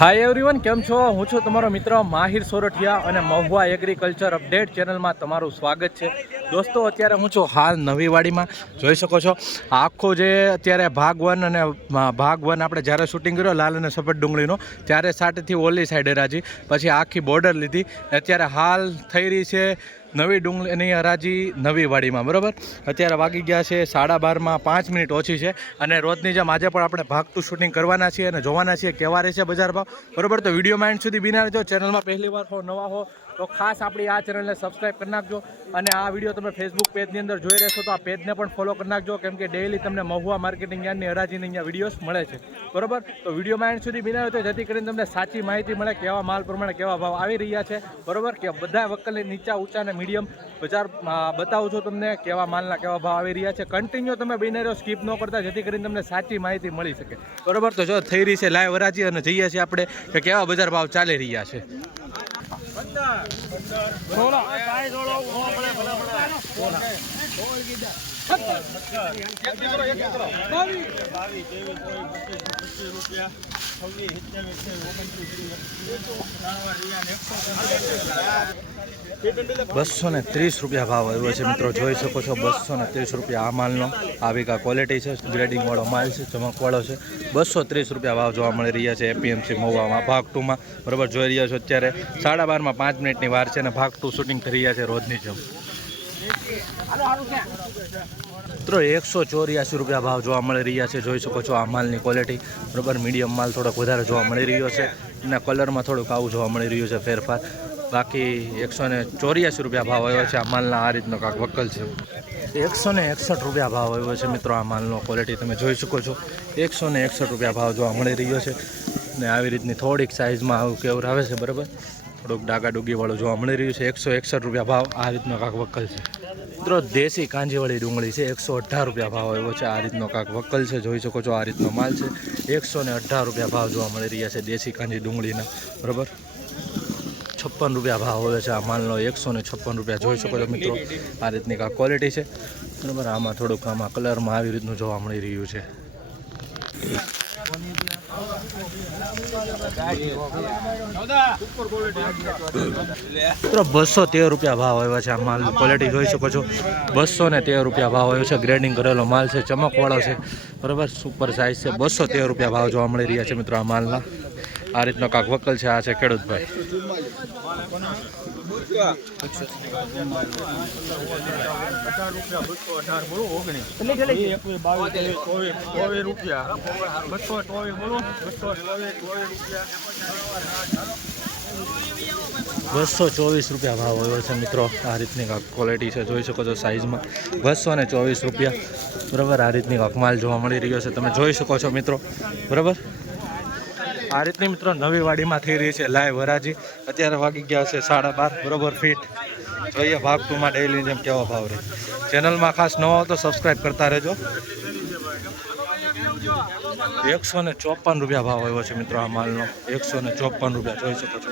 Hi everyone, કેમ છો? હું છું તમારો મિત્ર માહિર સોરઠિયા અને મહુવા એગ્રીકલ્ચર અપડેટ ચેનલમાં તમારું સ્વાગત છે. દોસ્તો, અત્યારે હું છું હાલ નવીવાડીમાં. જોઈ શકો છો આખો જે અત્યારે ભાગ 1 અને ભાગ 1 આપણે જ્યારે શૂટિંગ કર્યો લાલ અને સફેદ ડુંગળીનો, ત્યારે સાટેથી ઓલી સાઈડ હરાજી, પછી આખી બોર્ડર લીધી. અત્યારે હાલ થઈ રહી છે નવી ડુંગળીની હરાજી નવીવાડીમાં. બરાબર, અત્યારે વાગી ગયા છે 12:30, 5 મિનિટ ઓછી છે. અને રોજની જેમ આજે પણ આપણે ભાગતું શૂટિંગ કરવાના છીએ અને જોવાના છીએ કેવા રહેશે બજાર ભાવ. બરાબર, તો વિડીયોમાં એન્ડ સુધી બિના રહેજો. ચેનલમાં પહેલી વાર હો, નવા હો તો ખાસ આપણી આ ચેનલને સબસ્ક્રાઈબ કરી નાખજો. અને આ વિડીયો તમે ફેસબુક પેજની અંદર જોઈ રહેશો તો આ પેજને પણ ફોલો કરી નાખજો, કેમ કે ડેઈલી તમને મહુવા માર્કેટિંગ યાર્ડની હરાજીની અહીંયા વિડીયોઝ મળે છે. બરાબર, તો વિડીયોમાં એન્ડ સુધી બિના રહેજો, જેથી કરીને તમને સાચી માહિતી મળે કેવા માલ પ્રમાણે કેવા ભાવ આવી રહ્યા છે. બરાબર, કે બધા વકલની નીચા ઊંચા અને મીડિયમ બજાર બતાવું છું તમને કેવા માલના કેવા ભાવ આવી રહ્યા છે. કન્ટિન્યુ તમે બિના રહ્યો, સ્કીપ ન કરતા, જેથી કરીને તમને સાચી માહિતી મળી શકે. બરાબર, તો જો થઈ રહી છે લાઈવ હરાજી અને જઈએ છીએ આપણે કે કેવા બજાર ભાવ ચાલી રહ્યા છે. ₹230 ભાવ આવ્યો છે મિત્રો. જોઈ શકો છો ₹230 આ માલનો. આ વીઘા ક્વોલિટી છે, ગ્રેડિંગ વાળો માલ છે, ચમકવાળો છે. ₹230 ભાવ જોવા મળી રહ્યા છે એપીએમસી મહુવામાં ભાગ 2માં. બરાબર, જોઈ રહ્યા છો અત્યારે 12:30, 5 મિનિટની વાર છે અને ભાગ 2 શૂટિંગ કરી રહ્યા છે રોજની જેમ. મિત્રો ₹184 ભાવ જોવા મળી રહ્યા છે. જોઈ શકો છો આ માલની ક્વોલિટી. બરાબર, મીડિયમ માલ થોડોક વધારે જોવા મળી રહ્યો છે અને કલરમાં થોડુંક આવું જોવા મળી રહ્યું છે ફેરફાર. બાકી ₹184 ભાવ આવ્યો છે આ માલના. આ રીતનો કાંક વકલ છે. ₹161 ભાવ આવ્યો છે મિત્રો આ માલનો. ક્વોલિટી તમે જોઈ શકો છો. ₹161 ભાવ જોવા મળી રહ્યો છે ને આવી રીતની થોડીક સાઇઝમાં આવું કેવર આવે છે. બરાબર, થોડુંક ડાગાડુગીવાળું જોવા મળી રહ્યું છે. ₹161 ભાવ આ રીતનો કાંક વકલ છે. મિત્રો દેશી કાંજીવાળી ડુંગળી છે, ₹118 ભાવ આવ્યો છે. આ રીતનો કાંક વકલ છે. જોઈ શકો છો આ રીતનો માલ છે. ₹118 ભાવ જોવા મળી રહ્યા છે દેશી કાંજી ડુંગળીના. બરાબર, ₹56 ભાવ આવે છે આ માલનો. ₹156 જોઈ શકો છો મિત્રો. આ રીતની કાંક ક્વોલિટી છે. બરાબર, આમાં થોડુંક આમાં કલરમાં આવી રીતનું જોવા મળી રહ્યું છે. મિત્રો ₹213 ભાવ આવ્યા છે આ માલ. ક્વોલિટી જોઈ શકો છો. ₹213 ભાવ આવ્યો છે. ગ્રેડિંગ કરેલો માલ છે, ચમકવાળો છે. બરાબર, સુપર સાઇઝ છે. ₹213 ભાવ જોવા મળી રહ્યા છે મિત્રો આ માલના. આ રીતનો કાંક વકલ છે. આ છે ખેડૂતભાઈ. ₹224 ભાવ આવ્યો છે મિત્રો. આ રીતની કાંક ક્વોલિટી છે. જોઈ શકો છો સાઇઝમાં. ₹224. બરાબર, આ રીતની કાંક માલ જોવા મળી રહ્યો છે. તમે જોઈ શકો છો મિત્રો. બરાબર, આ રીતની મિત્રો નવીવાડીમાં થઈ રહી છે લાઈવ હરાજી. અત્યારે વાગી ગયા છે 12:30. બરાબર, ફીટ. જોઈએ ભાગ 2માં ડેઈલી જેમ કેવા ભાવ રહે. ચેનલમાં ખાસ નવા હો તો સબસ્ક્રાઈબ કરતા રહેજો. ₹154 ભાવ આવ્યો છે મિત્રો આ માલનો. ₹154 જોઈ શકો છો.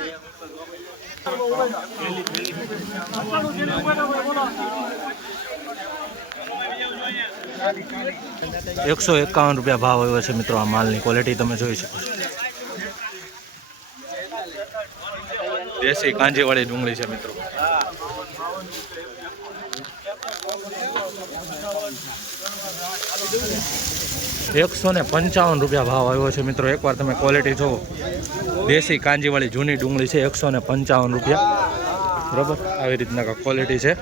₹151 ભાવ આવ્યો છે મિત્રો આ માલની. ક્વોલિટી તમે જોઈ શકો છો. દેશી કાંજીવાળી ડુંગળી છે મિત્રો. ₹155 ભાવ આવ્યો છે મિત્રો. એકવાર તમે ક્વોલિટી જુઓ. દેશી કાંજીવાળી જૂની ડુંગળી છે. ₹155. બરાબર, આવી રીતના ક્વોલિટી છે.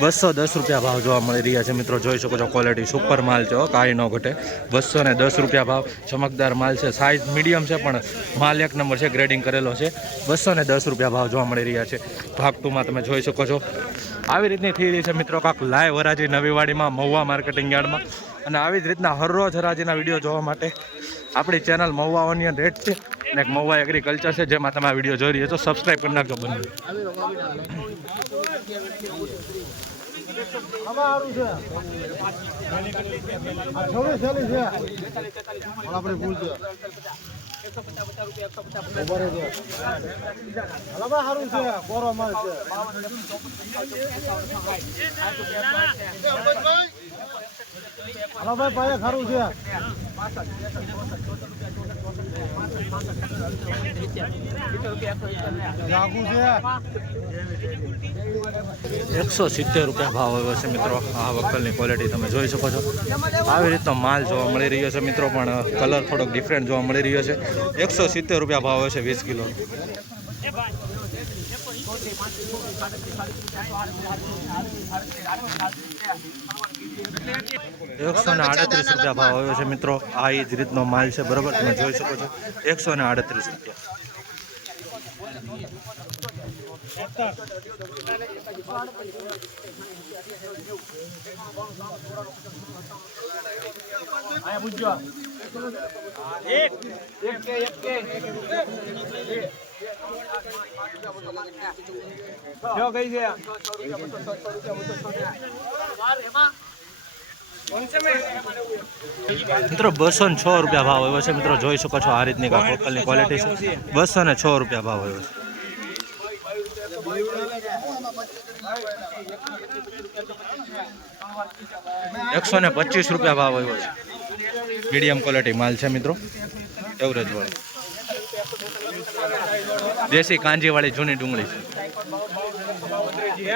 ₹210 ભાવ જોવા મળી રહ્યા છે મિત્રો. જોઈ શકો છો ક્વોલિટી સુપર માલ છે, કાંઈ ન ઘટે. ₹210 ભાવ. ચમકદાર માલ છે, સાઇઝ મીડિયમ છે પણ માલ એક નંબર છે, ગ્રેડિંગ કરેલો છે. ₹210 ભાવ જોવા મળી રહ્યા છે. ભાગ 2માં તમે જોઈ શકો છો. આવી રીતની થઈ રહી છે મિત્રો કાંક લાઈવ હરાજી નવીવાડીમાં મહુવા માર્કેટિંગ યાર્ડમાં. અને આવી જ રીતના હરરોજ હરાજીના વિડીયો જોવા માટે આપણી ચેનલ મહુવા ઓનિયન રેડ છે અને એક મહુવા એગ્રીકલ્ચર છે, જેમાં તમે આ વિડીયો જોઈ રહ્યા છો. સબસ્ક્રાઈબ કરી નાખજો બંને. આપણે ભૂલ છે. સારું છે બોરો માલ છે. હલો ભાઈ પાયે સારું છે. લાગુ છે. 170 રૂપિયા ભાવ આવ્યો છે મિત્રો. આ વકલની ક્વોલિટી તમે જોઈ શકો છો. આવી રીતનો માલ જોવા મળી રહ્યો છે મિત્રો, પણ કલર થોડોક ડિફરન્ટ જોવા મળી રહ્યો છે. 170 રૂપિયા ભાવ આવે છે 20 કિલો. 138 રૂપિયા ભાવ આવ્યો છે મિત્રો. આ જ રીતનો માલ છે બરોબર, તમે જોઈ શકો છો. 138 રૂપિયા. મિત્રો 206 રૂપિયા ભાવ આવ્યો છે મિત્રો, જોઈ શકો છો. આ રીતની વકલની ક્વોલિટી છે. 206 રૂપિયા ભાવ આવ્યો છે. 125 રૂપિયા ભાવ આવ્યો છે. મીડિયમ ક્વોલિટી માલ છે મિત્રો, એવરેજ વાળો. દેશી કાંજીવાળી જૂની ડુંગળી છે. 1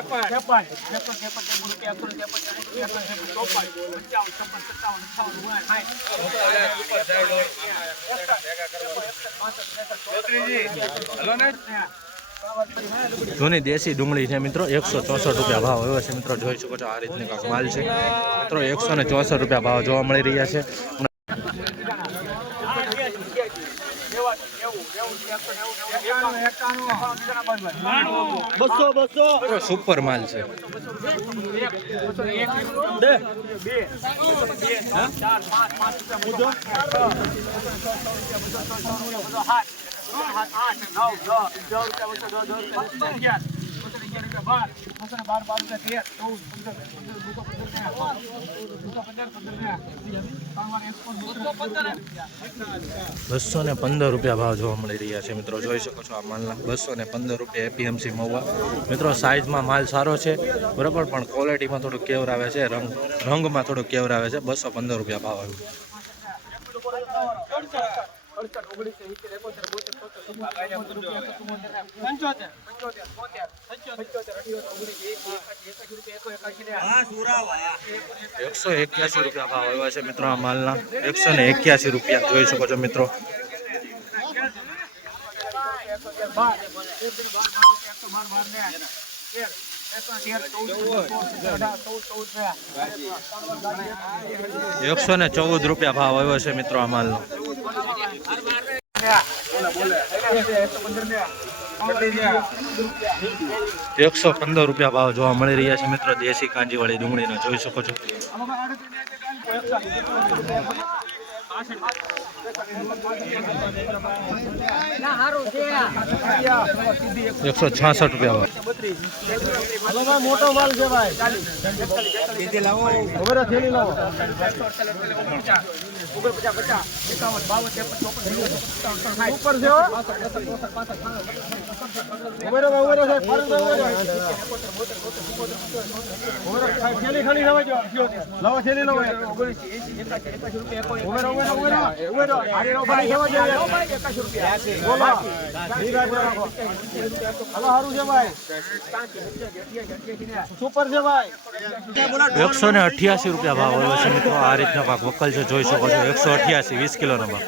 જૂની દેશી ડુંગળી છે મિત્રો. 164 રૂપિયા ભાવ આવ્યો છે મિત્રો, જોઈ શકો છો. આ રીતની કાંક માલ છે મિત્રો. 164 રૂપિયા ભાવ જોવા મળી રહ્યા છે. સુપર માલ છે. ₹215 રૂપિયા ભાવ જોવા મળી રહ્યા છે મિત્રો, જોઈ શકો છો. આ માલના 215 રૂપિયા એપીએમસી મહુવા મિત્રો. સાઇઝમાં માલ સારો છે બરાબર, પણ ક્વોલિટીમાં થોડુંક કેવર આવે છે, રંગમાં થોડુંક કેવર આવે છે. 215 રૂપિયા ભાવ આવ્યો. 181 રૂપિયા ભાવ આવ્યા છે મિત્રો આ માલના. 181 રૂપિયા જોઈ શકો છો મિત્રો. ₹114 રૂપિયા ભાવ આવ્યો છે મિત્રો આ માલનો. 115 રૂપિયા ભાવ જોવા મળી રહ્યા છે મિત્રો. દેશી કાંજીવાળી ડુંગળીને જોઈ શકો છો. 166 રૂપિયા ભાવ. મોટો માલ છે ભાઈ. સુપર છે ભાઈ. 188 રૂપિયા ભાવ આવ્યો છે મિત્રો. આ રીતનો કાંક વકલ છે, જોઈ શકો છો. 188 20 કિલોનો ભાવ.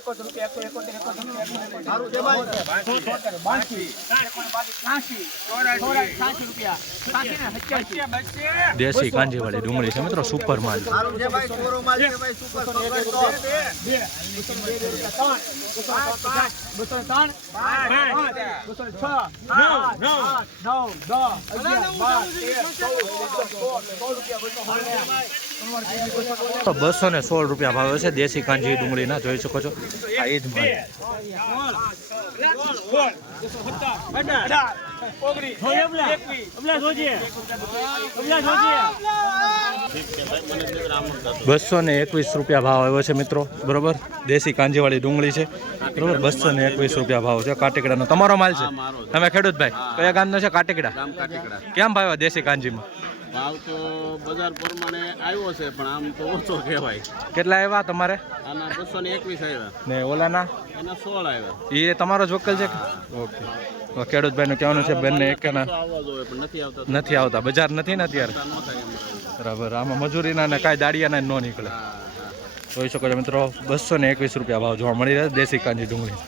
188 દેશી કાંજીવાળી ડુંગળી છે મિત્રો. સુપર માલ. 216 રૂપિયા ભાવ છે દેશી કાંજી ડુંગળીના, જોઈ શકો છો. આ એ જ માલ. ₹221 ભાવ આવ્યો છે મિત્રો, બરોબર. દેશી કાંજીવાળી ડુંગળી છે, બરોબર. ₹221 ભાવ છે કાટેકડાનો. તમારો માલ છે? તમે ખેડૂત ભાઈ, કયા ગામનો છે કાટેકડા? કેમ ભાવ દેશી કાંજીમાં? ભાવ તો બજાર પ્રમાણે આવ્યો છે, પણ આમ તો ઓછો કહેવાય. કેટલા આવ્યા તમારે? આના 221 આવ્યા ને ઓલાના? એના 16 આવ્યા. એ તમારો જ વકલ છે? ઓકે. તો ખેડૂત ભાઈનું કહેવાનું છે બંને એકેના આવવા જોઈએ પણ નથી આવતા. નથી આવતા, બજાર નથી ને અત્યારે. ન થાય એમ. બરાબર. આમાં મજૂરીના ને કાંઈ દાડિયાના ન નીકળે. જોઈ શકો છો મિત્રો, ₹221 ભાવ જોવા મળી રહ્યા દેશી કાંજી ડુંગળી.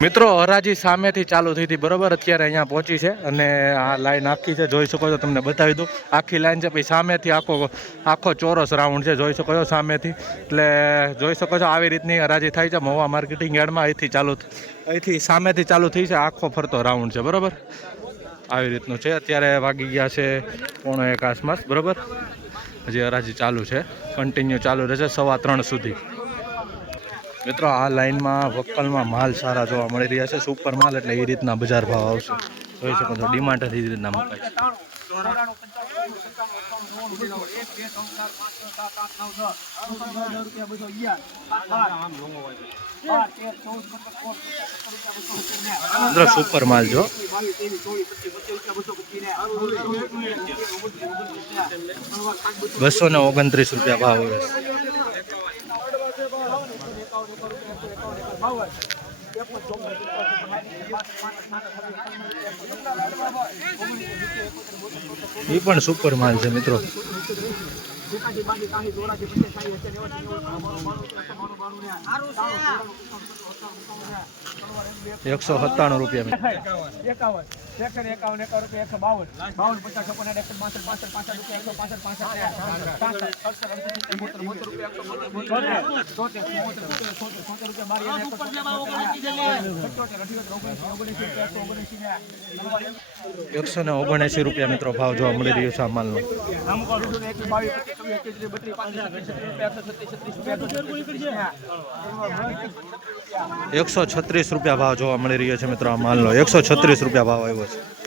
મિત્રો હરાજી સામેથી ચાલુ થઈ હતી, બરોબર. અત્યારે અહીંયા પહોંચી છે અને આ લાઈન આખી છે, જોઈ શકો છો. તમને બતાવી દઉં, આખી લાઈન છે. પછી સામેથી આખો ચોરસ રાઉન્ડ છે, જોઈ શકો છો સામેથી. એટલે જોઈ શકો છો આવી રીતની હરાજી થાય છે મહુવા માર્કેટિંગ યાર્ડમાં. અહીંથી સામેથી ચાલુ થઈ છે, આખો ફરતો રાઉન્ડ છે, બરોબર. આવી રીતનું છે. અત્યારે વાગી ગયા છે 1:45 આસપાસ, બરોબર. હજી હરાજી ચાલુ છે, કન્ટિન્યુ ચાલુ રહેશે 3:15 સુધી. મિત્રો આ લાઈનમાં વક્કલમાં માલ સારા જોવા મળી રહ્યા છે, સુપર માલ, એટલે એ રીતના બજાર ભાવ આવશે. જોઈ શકો છો ડિમાન્ડ એ રીતના મુકાય છે. સુપર માલ જો ₹229 ભાવ આવે છે. એ પણ સુપર માલ છે મિત્રો. ₹179 મિત્રો ભાવ જોવા મળી રહ્યો છે આ માલનો. ₹136 ભાવ જોવા મળી રહ્યો છે મિત્રો આ માલનો. ₹136 ભાવ આવ્યો છે.